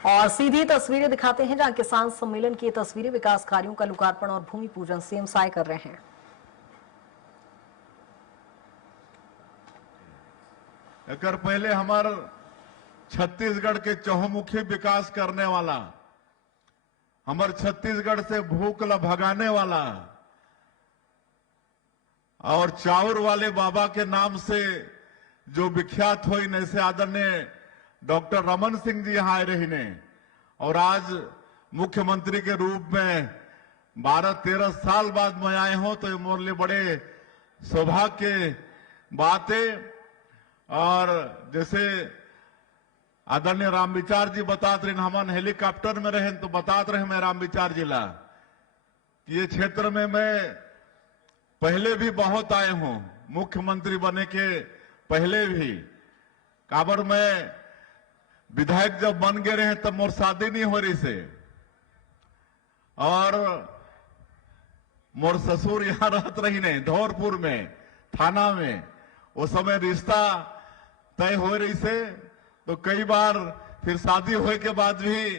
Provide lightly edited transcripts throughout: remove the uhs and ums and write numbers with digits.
और सीधी तस्वीरें दिखाते हैं जहां किसान सम्मेलन की तस्वीरें विकास कार्यों का लोकार्पण और भूमि पूजन सीएम साय कर रहे हैं। एकर पहले हमार छत्तीसगढ़ के चहुमुखी विकास करने वाला, हमार छत्तीसगढ़ से भूख ला भगाने वाला और चाउर वाले बाबा के नाम से जो विख्यात हुई ऐसे आदरणीय डॉक्टर रमन सिंह जी यहाँ आए रही ने और आज मुख्यमंत्री के रूप में 12-13 साल बाद मैं आए हूं तो ये मोर लिए बड़े सौभाग्य की बात है। और जैसे आदरणीय राम विचार जी बतात रहे, हम हेलीकॉप्टर में रहे तो बतात रहे मैं राम विचार जिला कि ये क्षेत्र में मैं पहले भी बहुत आए हूं, मुख्यमंत्री बने के पहले भी। काबर में विधायक जब बन गए रहे तब मोर शादी नहीं हो रही से और मोर ससुर यहां रहत रही ने धौरपुर में थाना में, उस समय रिश्ता तय हो रही से तो कई बार फिर शादी होने के बाद भी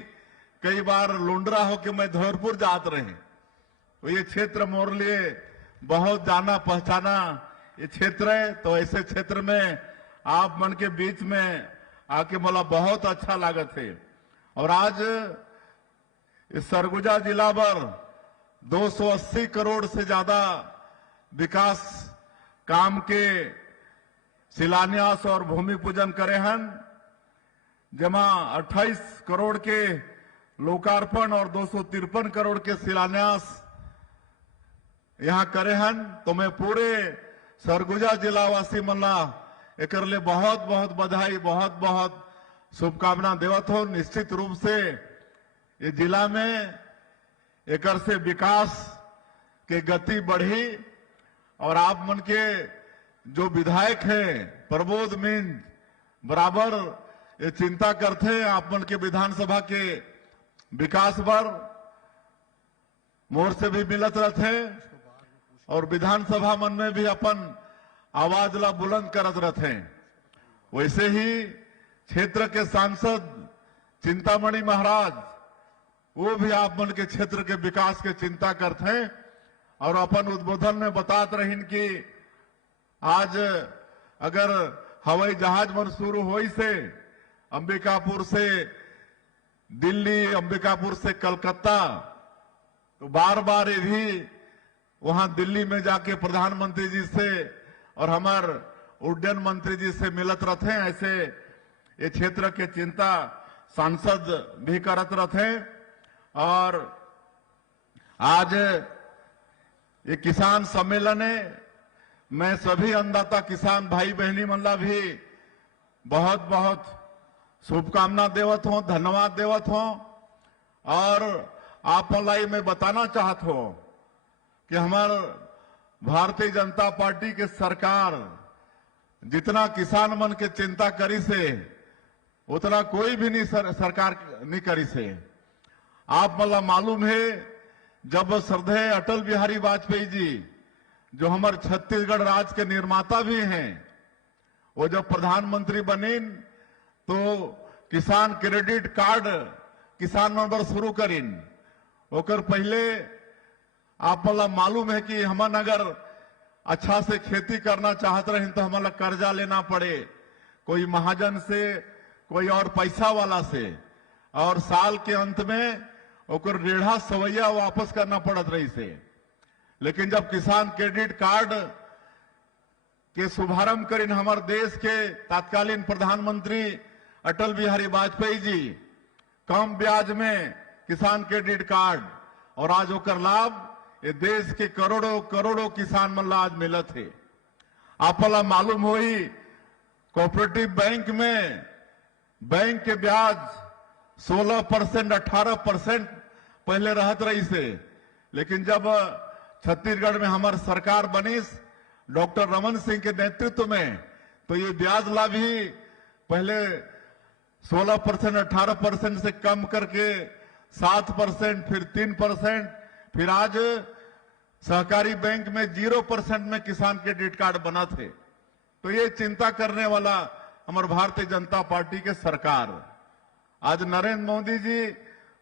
कई बार लुंडरा होके मैं धौरपुर जात रहे। तो ये क्षेत्र मोर लिए बहुत जाना पहचाना ये क्षेत्र है। तो ऐसे क्षेत्र में आप मन के बीच में आके मला बहुत अच्छा लागत है। और आज इस सरगुजा जिला पर 280 करोड़ से ज्यादा विकास काम के शिलान्यास और भूमि पूजन करे हैं, जमा 28 करोड़ के लोकार्पण और 253 करोड़ के शिलान्यास यहां करे हैं। तो मैं पूरे सरगुजा जिलावासी मल्ला एक लिए बहुत बहुत बधाई, बहुत बहुत शुभकामना देवत हो। निश्चित रूप से ये जिला में एक से विकास के गति बढ़ी और आप मन के जो विधायक हैं प्रबोध मीन बराबर ये चिंता करते हैं आप मन के विधानसभा के विकास पर मोर से भी मिलत रहते और विधानसभा मन में भी अपन आवाज ला बुलंद करत रहते हैं। वैसे ही क्षेत्र के सांसद चिंतामणि महाराज वो भी आप मन के क्षेत्र के विकास के चिंता करते हैं और अपन उद्बोधन में बतात रहीन कि आज अगर हवाई जहाज मन शुरू हो से अंबिकापुर से दिल्ली, अंबिकापुर से कलकत्ता, तो बार बार ये भी वहां दिल्ली में जाके प्रधानमंत्री जी से और हमार उड्डयन मंत्री जी से मिलत रहते हैं। ऐसे ये क्षेत्र के चिंता सांसद भी करत रहते हैं। और आज ये किसान सम्मेलन है, मैं सभी अन्नदाता किसान भाई बहनी मल्ला भी बहुत बहुत शुभकामना देवत हूं, धन्यवाद देवत हूं। और आप मलाई मैं बताना चाहत हूं कि हमार भारतीय जनता पार्टी के सरकार जितना किसान मन के चिंता करी से उतना कोई भी नहीं सरकार नहीं करी से। आप मला मालूम है जब श्रद्धेय अटल बिहारी वाजपेयी जी जो हमारे छत्तीसगढ़ राज्य के निर्माता भी हैं, वो जब प्रधानमंत्री बने तो किसान क्रेडिट कार्ड किसान नंबर शुरू करीन। ओकर पहले आप मला मालूम है कि हम अगर अच्छा से खेती करना चाहत रहे तो हमारा कर्जा लेना पड़े, कोई महाजन से कोई और पैसा वाला से, और साल के अंत में ओकर 1.5 सवैया वापस करना पड़त रही से। लेकिन जब किसान क्रेडिट कार्ड के शुभारंभ करीन हमारे देश के तत्कालीन प्रधानमंत्री अटल बिहारी वाजपेयी जी, कम ब्याज में किसान क्रेडिट कार्ड, और आज ओकर लाभ ये देश के करोड़ों करोड़ों किसान मन आज मिलत है। आपला मालूम होई कोऑपरेटिव बैंक में बैंक के ब्याज 16%, 18% पहले रहत रही से, लेकिन जब छत्तीसगढ़ में हमारी सरकार बनी डॉक्टर रमन सिंह के नेतृत्व में तो ये ब्याज ला भी पहले 16%, 18% से कम करके 7%, फिर 3%, फिर आज सहकारी बैंक में 0% में किसान क्रेडिट कार्ड बना थे। तो ये चिंता करने वाला हमारे भारतीय जनता पार्टी के सरकार। आज नरेंद्र मोदी जी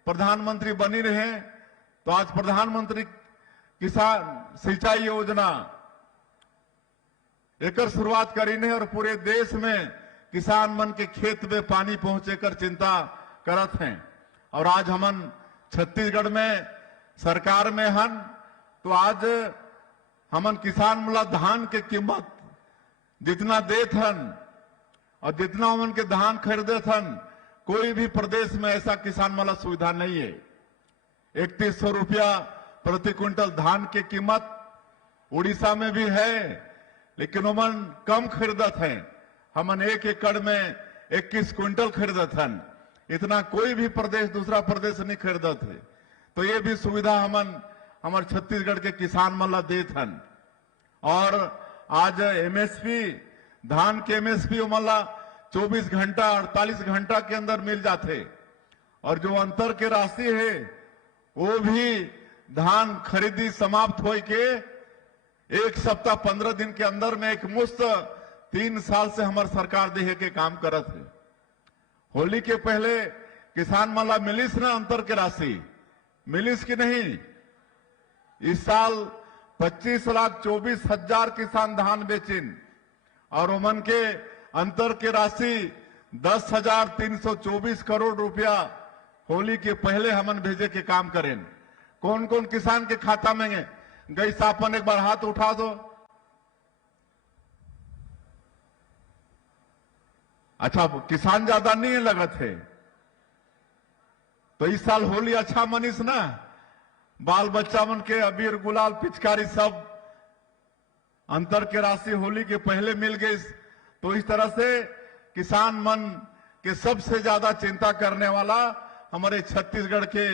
प्रधानमंत्री बनी रहे तो आज प्रधानमंत्री किसान सिंचाई योजना एक शुरुआत करी ने और पूरे देश में किसान मन के खेत में पानी पहुंचे कर चिंता करत हैं। और आज हमन छत्तीसगढ़ में सरकार में हन तो आज हमन किसान मला धान के कीमत जितना देत हन और जितना हमन के धान खरीदत हन कोई भी प्रदेश में ऐसा किसान मला सुविधा नहीं है। 3100 रुपया प्रति क्विंटल धान की कीमत उड़ीसा में भी है, लेकिन हमन कम खरीदत हैं। हमन 1 एकड़ में 21 क्विंटल खरीदत हन। इतना कोई भी प्रदेश दूसरा प्रदेश नहीं खरीदत है। तो ये भी सुविधा हमन हमारे छत्तीसगढ़ के किसान मला देत हन। और आज एमएसपी धान के एमएसपी मला 24 घंटा 48 घंटा के अंदर मिल जाते। और जो अंतर के राशि है वो भी धान खरीदी समाप्त हो के 1 सप्ताह 15 दिन के अंदर में एक मुश्त 3 साल से हमारी सरकार देहे के काम करत है। होली के पहले किसान मला मिलिस ना अंतर के राशि मिलिस कि नहीं? इस साल 25,24,000 किसान धान बेचिन और उमन के अंतर के राशि 10,324 करोड़ रुपया होली के पहले हमन भेजे के काम करें। कौन कौन किसान के खाता में गई सापन एक बार हाथ उठा दो। अच्छा किसान ज्यादा नहीं है लगत है तो इस साल होली अच्छा मनीस ना। बाल बच्चा मन के अबीर गुलाल पिचकारी सब अंतर के राशि होली के पहले मिल गई। तो इस तरह से किसान मन के सबसे ज्यादा चिंता करने वाला हमारे छत्तीसगढ़ के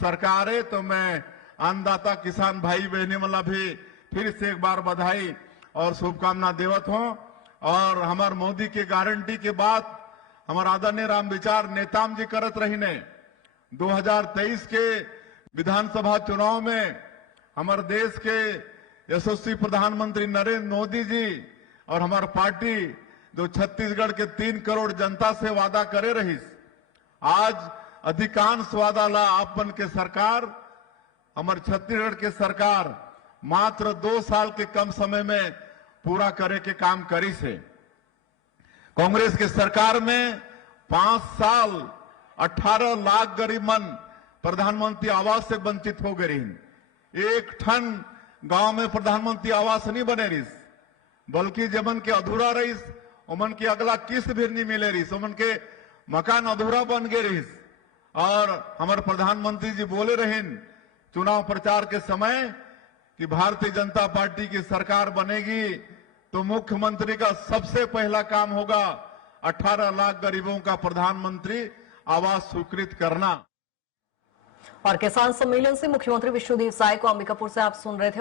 सरकार है। तो मैं अन्नदाता किसान भाई बहनी मला भी फिर से एक बार बधाई और शुभकामना देवत हूं। और हमार मोदी के गारंटी के बाद हमार आदरणीय राम विचार नेताम जी करत रही ने 2023 के विधानसभा चुनाव में हमारे देश के यशस्वी प्रधानमंत्री नरेंद्र मोदी जी और हमारी पार्टी जो छत्तीसगढ़ के 3 करोड़ जनता से वादा करे रही, आज अधिकांश वादा ला आपन के सरकार हमारे छत्तीसगढ़ के सरकार मात्र 2 साल के कम समय में पूरा करे के काम करी से। कांग्रेस के सरकार में 5 साल 18 लाख गरीब मन प्रधानमंत्री आवास से वंचित हो गए। एक ठन गांव में प्रधानमंत्री आवास नहीं बने रही, बल्कि जमन के अधूरा रही उमन की अगला किस्त भी नहीं मिले रही, उमन के मकान अधूरा बन गए रही। और हमारे प्रधानमंत्री जी बोले रहे चुनाव प्रचार के समय कि भारतीय जनता पार्टी की सरकार बनेगी तो मुख्यमंत्री का सबसे पहला काम होगा 18 लाख गरीबों का प्रधानमंत्री आवास स्वीकृत करना। और किसान सम्मेलन से मुख्यमंत्री विष्णुदेव साय को अंबिकापुर से आप सुन रहे थे।